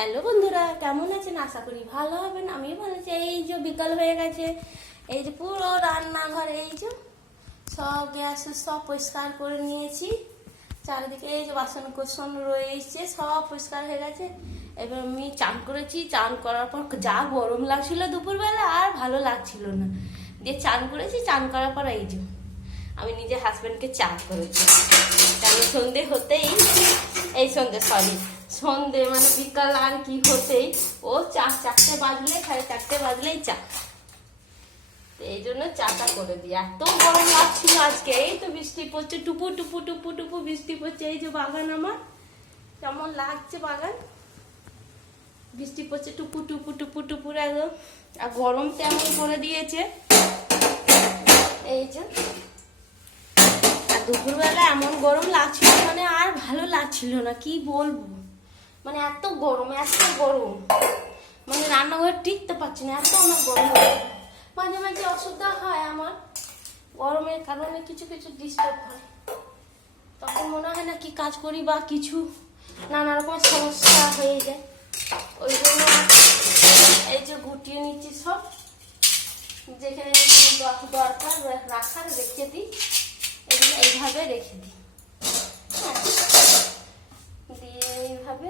Hello বন্ধুরা, কেমন আছেন? আশা করি ভালো হবেন। আমিও ভালো আছি। এই যে বিকাল হয়ে গেছে, এই যে পুরো রান্নাঘর এই যে সব গ্যাস সব পরিষ্কার করে নিয়েছি। চারিদিকে এই যে বাসন কোসন রয়েছে, সব পরিষ্কার হয়ে গেছে। এবার আমি চান করেছি। চান করার পর যা গরম লাগছিল দুপুরবেলা, আর ভালো লাগছিল না, দিয়ে চান করেছি। চান করার পর এই যে আমি নিজে হাজব্যান্ডকে চা করেছি, কারণ সন্ধে হতেই সন্ধে মানে বিকাল আর কি হতেই ও চারটে বাজলে, 4:30 বাজলেই চা। এই জন্য চাটা করে দিই। এত গরম লাগছিল আজকে। এই তো বৃষ্টি পড়ছে, টুপু টুপু টুপু টুপু বৃষ্টি পড়ছে। এই যে বাগান আমার কেমন লাগছে, বাগান বৃষ্টি পড়ছে টুপু টুপু টুপু টুপুর একদম। আর গরম তেমন করে দিয়েছে এই যে। আর দুপুরবেলা এমন গরম লাগছিল, মানে আর ভালো লাগছিল না, কি বলবো, মানে এত গরম মানে রান্নাঘর টিকতে পারছি না, এত আমার গরম। মাঝে মাঝে অসুবিধা হয় আমার গরমের কারণে, কিছু কিছু ডিস্টার্ব হয়, তখন মনে হয় না কি কাজ করি বা কিছু নানা রকমের সমস্যা হয়ে যায়। ওই জন্য এই যে গুটিয়ে নিচ্ছি সব, যেখানে দরকার রাখার রেখে দিই, এগুলো এইভাবে রেখে দিই। দিয়ে এইভাবে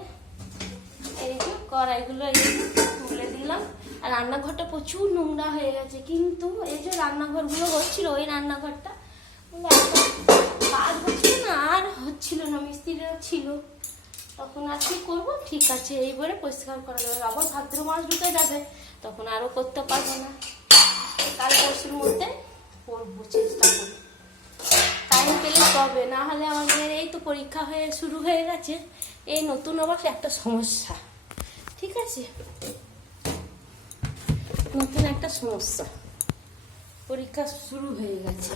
এই যে কড়াইগুলো তুলে দিলাম। আর রান্নাঘরটা প্রচুর নোংরা হয়ে গেছে, কিন্তু এই যে রান্নাঘরগুলো হচ্ছিল, ওই রান্নাঘরটা কাজ হচ্ছিল না, আর হচ্ছিল না, মিস্ত্রিরা ছিল তখন। আর কি করবো, ঠিক আছে এইবারে পরিষ্কার করা যাবে। আবার ভাদ্র মাস ঢুকে যাবে, তখন আরো করতে পারবো না। কাল পরশুর মধ্যে করবো, চেষ্টা করবো, টাইম পেলে তবে। না হলে আমাদের এই তো পরীক্ষা শুরু হয়ে গেছে, এই নতুন আবার একটা সমস্যা। ঠিক আছে, নতুন একটা সমস্যা, পরীক্ষা শুরু হয়ে গেছে।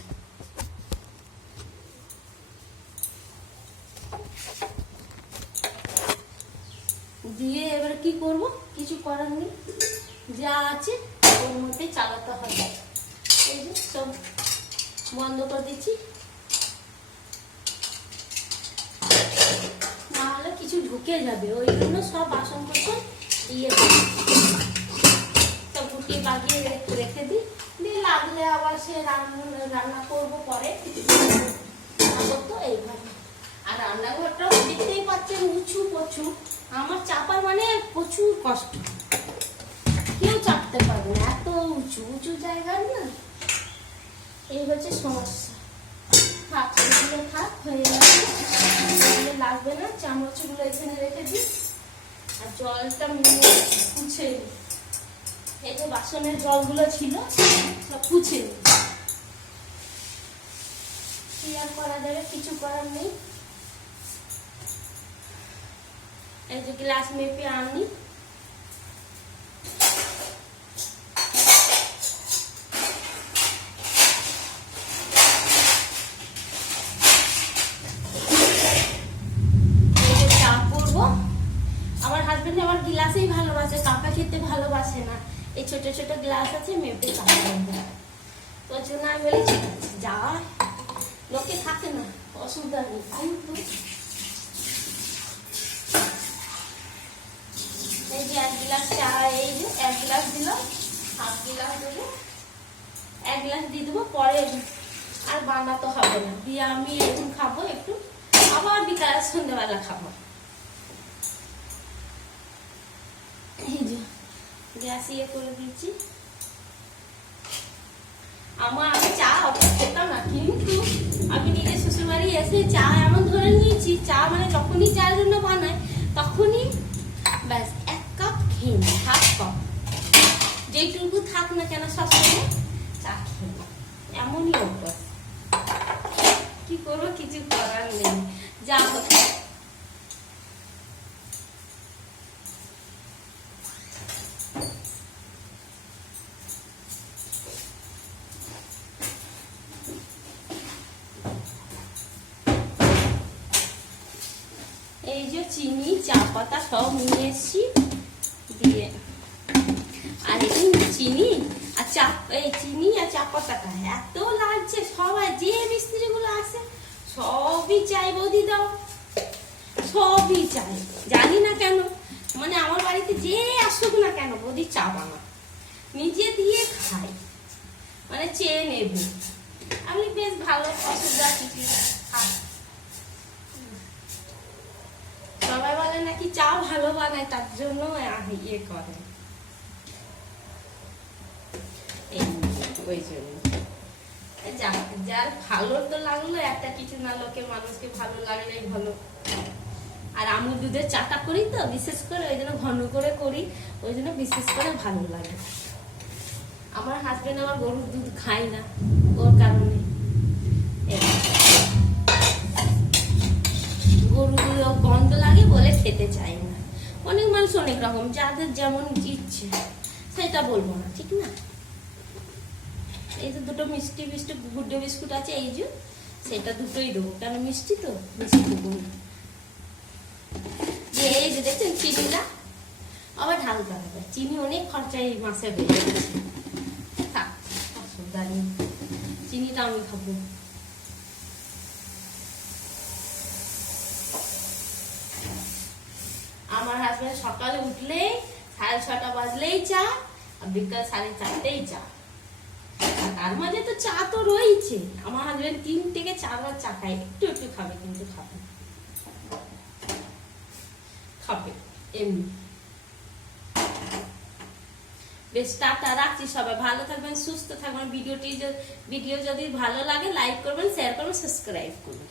দিয়ে এবারে কি করব, কিছু করার নেই, যা আছে ওর মধ্যে চালাতে হবে। এই যে সব বন্ধ করে দিচ্ছি, না হলে কিছু ঢুকে যাবে, ওই জন্য সব বাসন কোসন দিয়ে সব গুটিয়ে বাগিয়ে রেখে দিই। দিয়ে লাগলে আবার সে রান্না করবো পরে। তো এইভাবে। আর রান্নাঘরটাও দেখতেই পাচ্ছেন উঁচু প্রচুর, আমার চাপা মানে প্রচুর কষ্ট, কেউ চাপতে পারবে না, এত উঁচু উঁচু জায়গা না। এই হচ্ছে সমস্যা। থাক, এগুলো থাক, হয়ে গেছে, লাগবে না। চামচগুলো এখানে রেখে দিই, আর জলটা পুছে নিই। এই যে বাসনের জলগুলো ছিল সব পুছে নিই। কি আর করা যাবে, কিছু করার নেই। এই যে গ্লাস মেপে আনি, আমার গ্লাসেই ভালোবাসে, কাপে খেতে ভালোবাসে না। এই ছোট ছোট গ্লাস আছে, মেপে কাপে তোর জন্য আমি বলি ঠিক আছে, যা লোকে থাকে না, অসুবিধা নেই। কিন্তু এই যে 1 গ্লাস চা, এই যে 1 গ্লাস দিল, 1/2 গ্লাস দেবো, 1 গ্লাস দিয়ে দেবো, পরে আর বানাতে হবে না। দিয়ে আমি এখন খাবো একটু, আবার বিকাল সন্ধ্যেবেলা খাবো। এই যে গ্যাস ইয়ে করে দিচ্ছি। আমি চা অত খেতাম না, কিন্তু আমি নিজের শ্বশুর বাড়ি এসে চা এমন ধরে নিয়েছি, চা মানে যখনই চায়ের জন্য বানাই তখনই ব্যাস 1 কাপ খেয়ে নিই, 1/2 কাপ, যেটুকু থাক না কেন সবসময় চা খেয়ে নিই, এমনই অভ্যাস। কি করবো, কিছু করার নেই, যা হচ্ছে। এই যে চিনি, চা পাতা সব নিয়ে এসছি, দিয়ে আর এই চিনি আর চা পাতাটা এত লাগছে। সবাই যে মিস্ত্রিগুলো আসে সবই চাই, বৌদি দাও, সবই চাই, জানি না কেন। মানে আমার যে আসুক না কেন বৌদি চা বানা, নিজে দিয়ে খাই, মানে চেয়ে নেবে। আমি বেশ ভালো, অসুবিধা কিছু খাই। সবাই বলে নাকি চা ভালো বানায়, তার জন্য ইয়ে করে ওই জন্য। যার ভালো তো লাগলো, একটা কিছু না, লোকের মানুষকে ভালো লাগলেই ভালো। আর আমুল দুধের চাটা করি তো বিশেষ করে, ওই জন্য ঘন করে করি, ওই জন্য বিশেষ করে ভালো লাগে। আমার হাজবেন্ড আমার গরুর দুধ খায় না, ওর কারণে। গরুর দুধ গন্ধ লাগে বলে খেতে চাই না। অনেক মানুষ অনেক রকম, যাদের যেমন ইচ্ছে সেটা বলবো না, ঠিক না? এই তো দুটো মিষ্টি গুড ডে বিস্কুট আছে, এই যে সেটা দুটোই দেবো, কেন মিষ্টি তো বেশি দেবো না। যে এই যে দেখছেন চিনিটা আবার ঢালতে হবে, চিনি অনেক খরচা এই মাসে হয়ে যাচ্ছে। থাক, অসুবিধা নেই, চিনিটা আমি খাবো। আমার হাজবেন্ড সকালে উঠলেই 6:30 বাজলেই চা, আর বিকাল 4:30 চা। তার মাঝে তো চা তো রয়েছে। আমার হাজবেন্ড 3 থেকে 4 বার চা খায়, একটু একটু খাবে, কিন্তু খাবে এমনি। বেশ, টাটা, রাখছি। সবাই ভালো থাকবেন, সুস্থ থাকবেন। ভিডিও যদি ভালো লাগে লাইক করবেন, শেয়ার করবেন, সাবস্ক্রাইব করবেন।